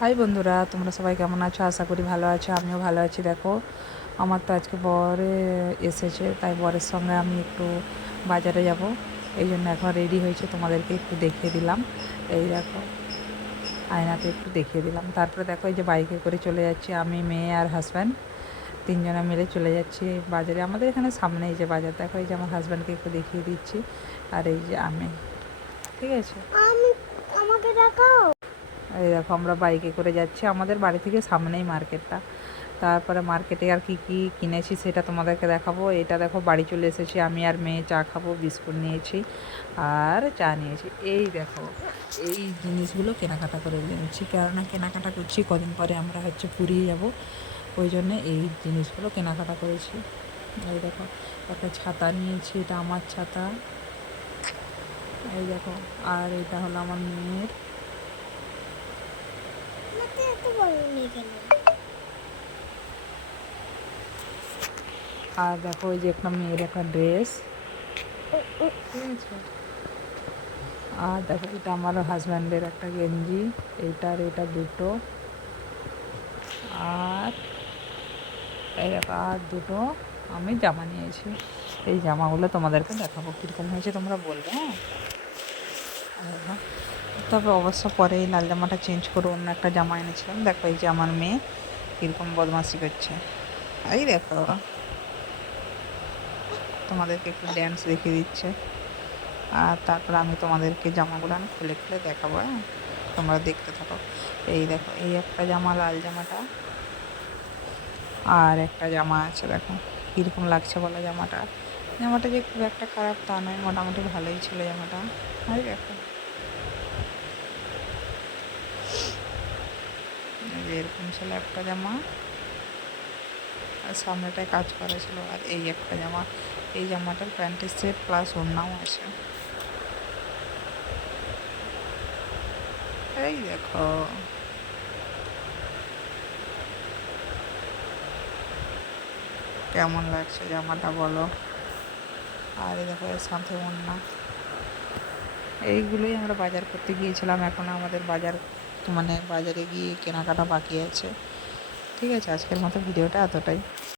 High বন্ধুরা, তোমরা সবাই কেমন আছো? আশা করি ভালো আছো, আমিও ভালো আছি। দেখো, আমার তো আজকে বরে এসেছে, তাই বরের সঙ্গে আমি একটু বাজারে যাব। এই জন্য এখন রেডি হয়েছে, তোমাদেরকে একটু দেখিয়ে দিলাম। এই দেখো, আয়নাতে একটু দেখিয়ে দিলাম। তারপরে দেখো, এই যে বাইকে করে চলে যাচ্ছি আমি, মেয়ে আর হাজব্যান্ড তিনজনে মিলে চলে যাচ্ছি বাজারে। আমাদের এখানে সামনে এই যে বাজার। দেখো, এই যে আমার হাজব্যান্ডকে একটু দেখিয়ে দিচ্ছি। আর এই যে আমি। ঠিক আছে? আমি, আমাকে এই দেখো, আমরা বাইকে করে যাচ্ছি। আমাদের বাড়ি থেকে সামনেই মার্কেটটা। তারপরে মার্কেটে আর কি কি কিনেছি সেটা তোমাদেরকে দেখাবো। এটা দেখো, বাড়ি চলে এসেছি। আমি আর মেয়ে চা খাব, বিস্কুট নিয়েছি আর চা নিয়েছি। এই দেখো, এই জিনিসগুলো কেনাকাটা করে নিয়েছি কেননা কেনাকাটা করছি, কদিন পরে আমরা হচ্ছে পুরী যাব। ওই জন্য এই জিনিসগুলো কেনাকাটা করেছি। এই দেখো, একটা ছাতা নিয়েছি, এটা আমার ছাতা। এই দেখো, আর এটা হলো আমার মেয়ের আমাকে এত বড় নিয়ে গেল আর দেখো ওই যে একটা মেয়ের একটা ড্রেস। আর দেখো এটা আমার হাজব্যান্ডের একটা গেঞ্জি, এইটার এটা দুটো। আর আর দুটো আমি জামা নিয়েছি। এই জামাগুলো তোমাদেরকে দেখাবো, কীরকম হয়েছে তোমরা বলবে হ্যাঁ? তবে অবশ্য পরে এই লাল জামাটা চেঞ্জ করে অন্য একটা জামা এনেছিলাম। দেখো এই যে আমার মেয়ে কীরকম বদমাশি করছে। এই দেখো। তোমাদেরকে একটু ড্যান্স দেখিয়ে দিচ্ছে। আর তারপর আমি তোমাদেরকে জামাগুলো আমি খুলে খুলে দেখাবো হ্যাঁ? তোমরা দেখতে থাকো। এই দেখো, এই একটা জামা, লাল জামাটা। আর একটা জামা আছে, দেখো। কীরকম লাগছে বলো জামাটা? জামাটা যে খুব একটা খারাপ তা নয়, মোটামুটি ভালোই ছিল জামাটা। আর দেখো। ছিল একটা জামা। আর সামনেটায় কাজ করা ছিল, আর এই একটা জামা। এই জামাটার প্যান্টের সেট প্লাস ওড়নাও আছে। এই দেখো। কেমন লাগছে জামাটা বলো? আর এই দেখো সাথে ওড়না। এইগুলোই আমরা বাজার করতে গিয়েছিলাম, এখন আমাদের বাজার মানে বাজারে গিয়ে কেনাকাটা বাকি আছে। ঠিক আছে আজকের মতো ভিডিওটা এতটাই।